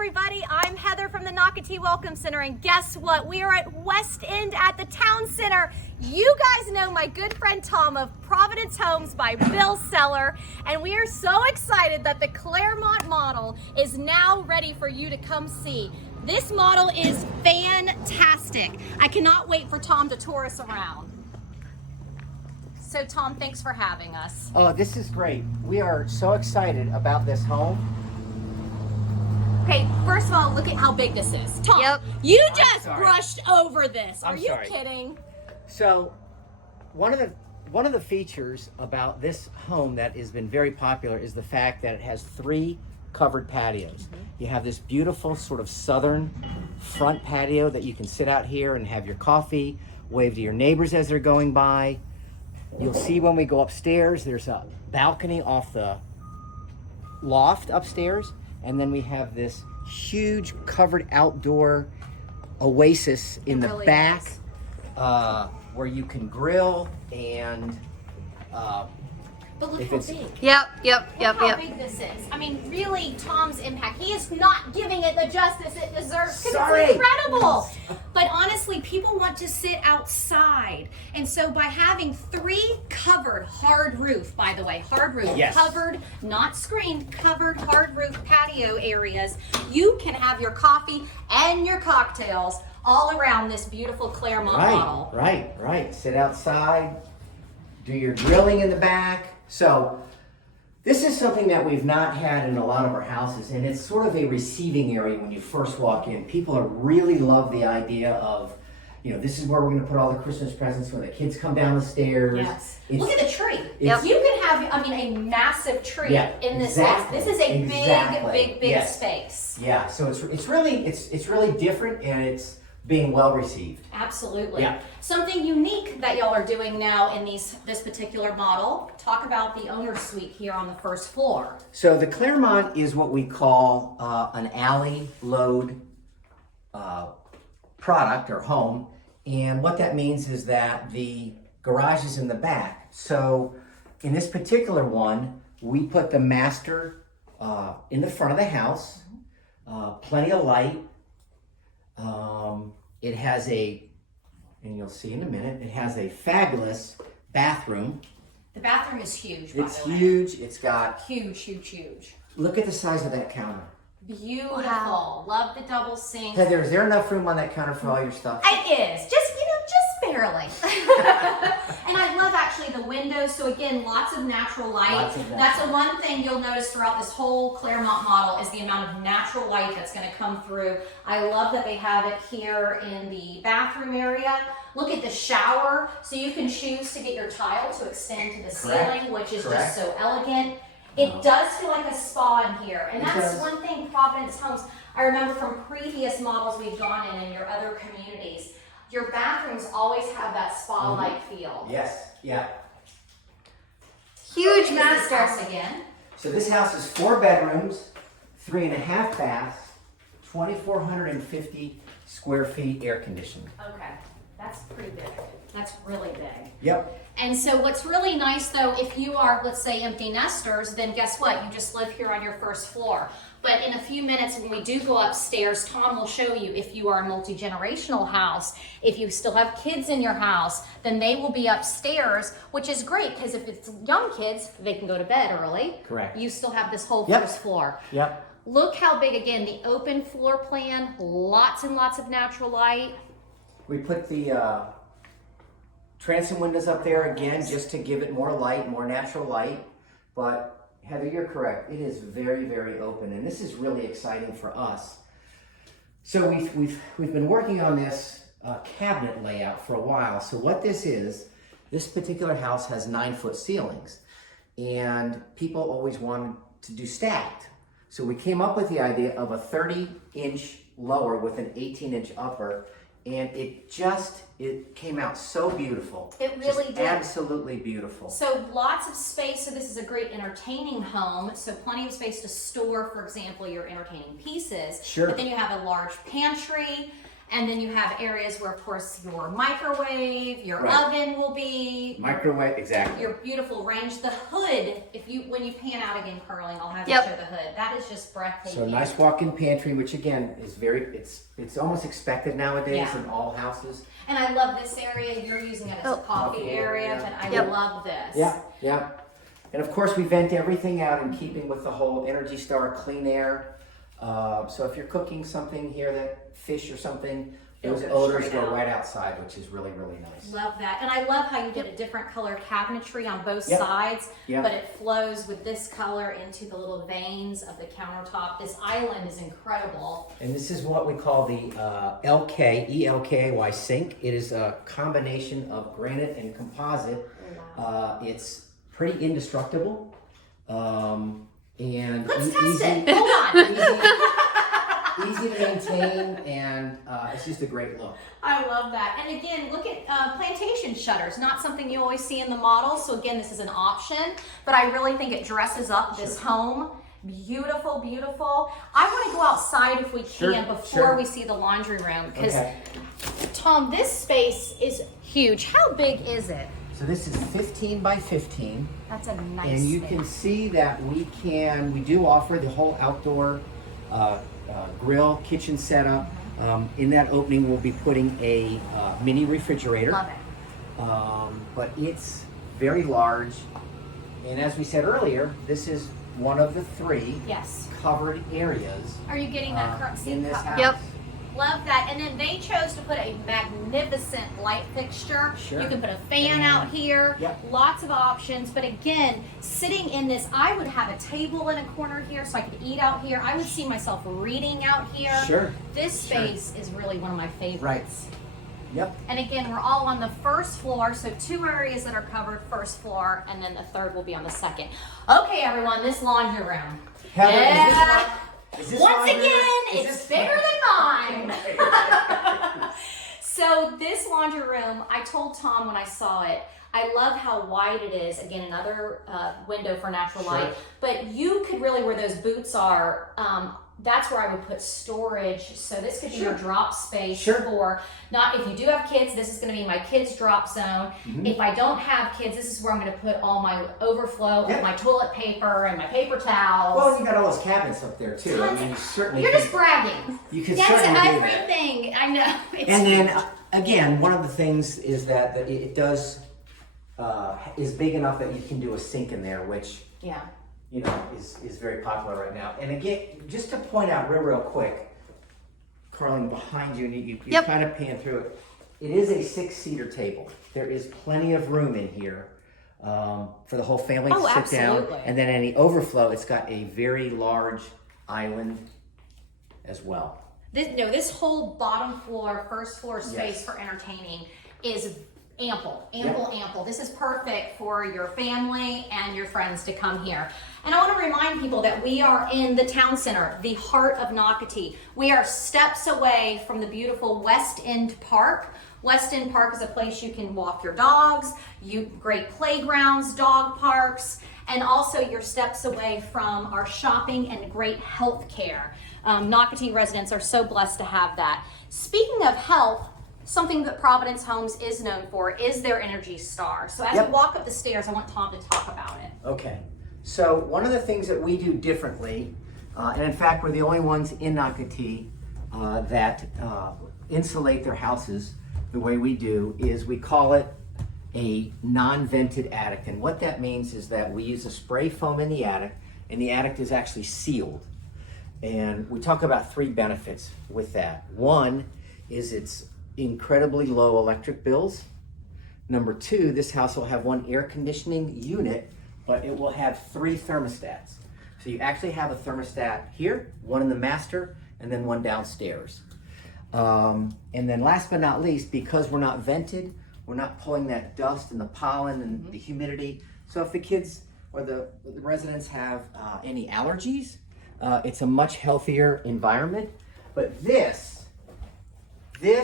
everybody, I'm Heather from the Nocatee Welcome Center, and guess what? We are at West End at the Town Center. You guys know my good friend Tom of Providence Homes by Bill Seller, and we are so excited that the Claremont model is now ready for you to come see. This model is fantastic. I cannot wait for Tom to tour us around. So Tom, thanks for having us. Oh, this is great. We are so excited about this home. Okay, first of all, look at how big this is. Tom, Yep. you just brushed over this. Are you sorry. kidding? So, one of the features about this home that has been very popular is the fact that it has 3 covered patios. You have this beautiful sort of southern front patio that you can sit out here and have your coffee, wave to your neighbors as they're going by. You'll see when we go upstairs, there's a balcony off the loft upstairs, and then we have this huge covered outdoor oasis in the really back is. where you can grill and But look if how it's- big. Yep. Look how big this is. I mean, really, Tom's impact. He is not giving it the justice it deserves because Sorry. it's incredible. But honestly, people want to sit outside. And so by having 3 covered hard roof, by the way, hard roof, Yes. covered, not screened, covered hard roof patio areas, you can have your coffee and your cocktails all around this beautiful Claremont model. Right. Sit outside, do your grilling in the back. So this is something that we've not had in a lot of our houses, and it's sort of a receiving area when you first walk in. People really love the idea of, this is where we're going to put all the Christmas presents when the kids come down the stairs. Yes. It's- Look at the tree. Yep. You can have, a massive tree Yeah, in this exactly. space. This is a Exactly. big Yes. space. Yeah, so it's really different, and it's being well received. Absolutely. Yeah. Something unique that y'all are doing now in this particular model. Talk about the owner's suite here on the first floor. So the Claremont is what we call an alley load product or home, and what that means is that the garage is in the back. So in this particular one, we put the master in the front of the house, plenty of light. It has and you'll see in a minute, it has a fabulous bathroom. The bathroom is huge, by It's the way. huge. It's got, Huge. look at the size of that counter. Beautiful. Wow. Love the double sink. Heather, is there enough room on that counter for all your stuff? It is, just barely. And I love actually the windows. So again, lots of natural light. Lots of natural. That's the one thing you'll notice throughout this whole Claremont model is the amount of natural light that's going to come through. I love that they have it here in the bathroom area. Look at the shower. So you can choose to get your tile to extend to the ceiling, which is just so elegant. It does feel like a spa in here. And It that's does. one thing Providence Homes, I remember from previous models we've gone in your other communities, your bathrooms always have that spa-like feel. Yes, yeah. Huge What is this master. house again? So this house is 4 bedrooms, 3.5 baths, 2,450 square feet, air conditioned. Okay, that's pretty big. That's really big. Yep. And so what's really nice though, if you are, let's say, empty nesters, then guess what? You just live here on your first floor. But in a few minutes when we do go upstairs, Tom will show you if you are a multi-generational house, if you still have kids in your house, then they will be upstairs, which is great because if it's young kids, they can go to bed early. Correct. You still have this whole Yep. first floor. Yep. Look how big, again, the open floor plan, lots and lots of natural light. We put the transom windows up there again just to give it more light, more natural light. But Heather, you're correct. It is very open, and this is really exciting for us. So we've been working on this cabinet layout for a while. So what this particular house has 9-foot ceilings, and people always wanted to do stacked. So we came up with the idea of a 30-inch lower with an 18-inch upper, and it came out so beautiful. It really Just did. Absolutely beautiful. So lots of space. So this is a great entertaining home. So plenty of space to store, for example, your entertaining pieces. Sure. But then you have a large pantry. And then you have areas where, of course, your microwave, your Right. oven will be. Microwave, exactly. Your beautiful range. The hood, when you pan out again, curling, I'll have you Yep. show the hood. That is just breathtaking. So nice walk-in pantry, which again is it's almost expected nowadays Yeah. in all houses. And I love this area. You're using it as a coffee area, yeah. but I Yep. love this. Yeah, yeah. And of course we vent everything out in keeping with the whole Energy Star clean air. So if you're cooking something here, that fish or something, those It'll go odors straight go out. right outside, which is really, really nice. Love that. And I love how you did a different color cabinetry on both Yep. sides, Yep. but it flows with this color into the little veins of the countertop. This island is incredible. And this is what we call the ELKAY sink. It is a combination of granite and composite. It's pretty indestructible. And Let's test easy, it. Hold on. easy to maintain, and it's just a great look. I love that. And again, look at plantation shutters. Not something you always see in the models. So again, this is an option, but I really think it dresses up this home. Beautiful, beautiful. I want to go outside if we can before we see the laundry room, because Tom, this space is huge. How big is it? So this is 15 by 15. That's a nice And you space. can see that we do offer the whole outdoor grill, kitchen setup. In that opening, we'll be putting a mini refrigerator. Love it. But it's very large. And as we said earlier, this is one of the 3 Yes. covered areas Are you getting that current in seat this cover? house. Yep. Love that. And then they chose to put a magnificent light fixture. Sure. You can put a fan out here. Yep. Lots of options. But again, sitting in this, I would have a table in a corner here so I could eat out here. I would see myself reading out here. Sure. This Sure. space is really one of my favorites. Yep. And again, we're all on the first floor, so 2 areas that are covered, first floor, and then the third will be on the second. Okay, everyone, this laundry room. Heather, Yeah. is this Once laundry? again, Is it's this- bigger than mine. So this laundry room, I told Tom when I saw it, I love how wide it is. Again, another window for natural Sure. light. But you could really, where those boots are, that's where I would put storage. So this could be your drop space for, not if you do have kids, this is going to be my kids drop zone. If I don't have kids, this is where I'm going to put all my overflow of my toilet paper and my paper towels. Well, you got all those cabinets up there too. I mean, you certainly You're could- just bragging. You can That's certainly do that. everything. I know. It's And then again, one of the things is that it does is big enough that you can do a sink in there, which yeah. you know is very popular right now. And again, just to point out real quick, Carlin, behind you, and you Yep. kind of pan through it. It is a 6-seater table. There is plenty of room in here for the whole family to sit absolutely. down. And then any overflow, it's got a very large island as well. This whole bottom floor, first floor space Yes. for entertaining is ample. Yep. This is perfect for your family and your friends to come here. And I want to remind people that we are in the town center, the heart of Nocatee. We are steps away from the beautiful West End Park. West End Park is a place you can walk your dogs, great playgrounds, dog parks, and also you're steps away from our shopping and great health care. Nocatee residents are so blessed to have that. Speaking of health, something that Providence Homes is known for is their Energy Star. So as we walk up the stairs, I want Tom to talk about it. Okay, so one of the things that we do differently, and in fact we're the only ones in Nocatee that insulate their houses the way we do, is we call it a non-vented attic. And what that means is that we use a spray foam in the attic, and the attic is actually sealed. And we talk about 3 benefits with that. One is it's incredibly low electric bills. Number 2, this house will have 1 air conditioning unit, but it will have 3 thermostats. So you actually have a thermostat here, 1 in the master, and then 1 downstairs. And then last but not least, because we're not vented, we're not pulling that dust and the pollen and the humidity. So if the kids or the residents have any allergies, it's a much healthier environment. But this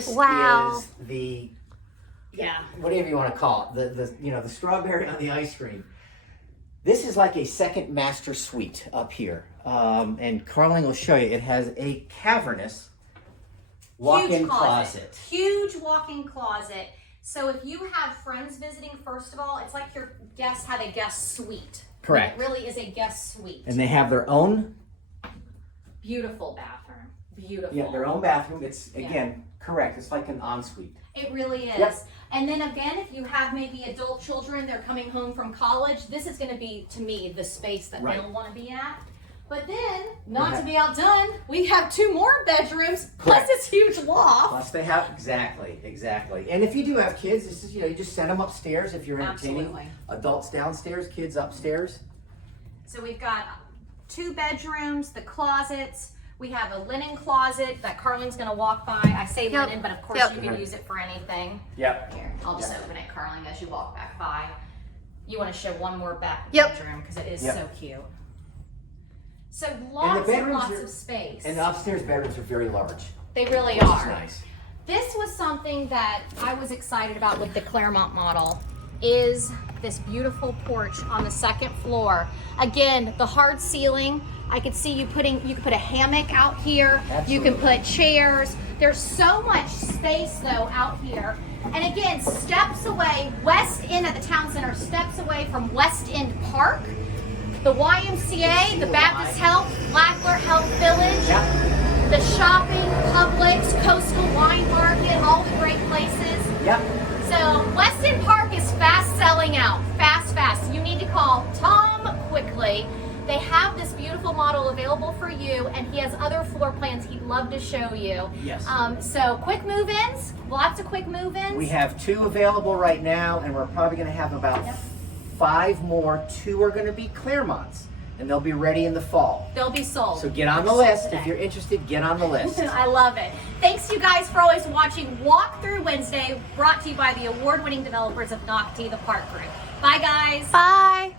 Wow. is the, whatever you want to call it, the strawberry on the ice cream. This is like a second master suite up here. And Carling will show you, it has a cavernous Walk-in closet. Huge walk-in closet. So if you have friends visiting, first of all, it's like your guests have a guest suite. Correct. It really is a guest suite. And they have their own. Beautiful bathroom. Beautiful. Yeah, their own bathroom. It's, again, correct. It's like an ensuite. It really is. Yep. And then again, if you have maybe adult children, they're coming home from college, this is going to be, to me, the space that they'll want to be at. But then, not to be outdone, we have 2 more bedrooms, plus this huge loft. Plus they have, exactly. And if you do have kids, this is, you just send them upstairs if you're entertaining. Adults downstairs, kids upstairs. So we've got 2 bedrooms, the closets. We have a linen closet that Carling's going to walk by. I say linen, but of course you can use it for anything. Yep. Here, I'll just open it, Carling, as you walk back by. You want to show one more bedroom because it is so cute. So lots and lots of space. And the upstairs bedrooms are very large. They really are. Which is nice. This was something that I was excited about with the Claremont model, is this beautiful porch on the 2nd floor. Again, the hard ceiling. I could see you could put a hammock out here. Absolutely. You can put chairs. There's so much space though out here. And again, steps away, West End at the town center, steps away from West End Park, the YMCA, the Baptist Health, Blackler Health Village, the shopping, Publix, Coastal Wine Market, all the great places. Yep. So West End Park is fast selling out, fast. You need to call Tom quickly. They have this beautiful model available for you, and he has other floor plans he'd love to show you. Yes. So quick move-ins, lots of quick move-ins. We have 2 available right now, and we're probably going to have about 5 more. 2 are going to be Clermonts, and they'll be ready in the fall. They'll be sold. So get on the list. If you're interested, get on the list. I love it. Thanks you guys for always watching Walk Through Wednesday, brought to you by the award-winning developers of Nocatee, the Park Group. Bye guys. Bye.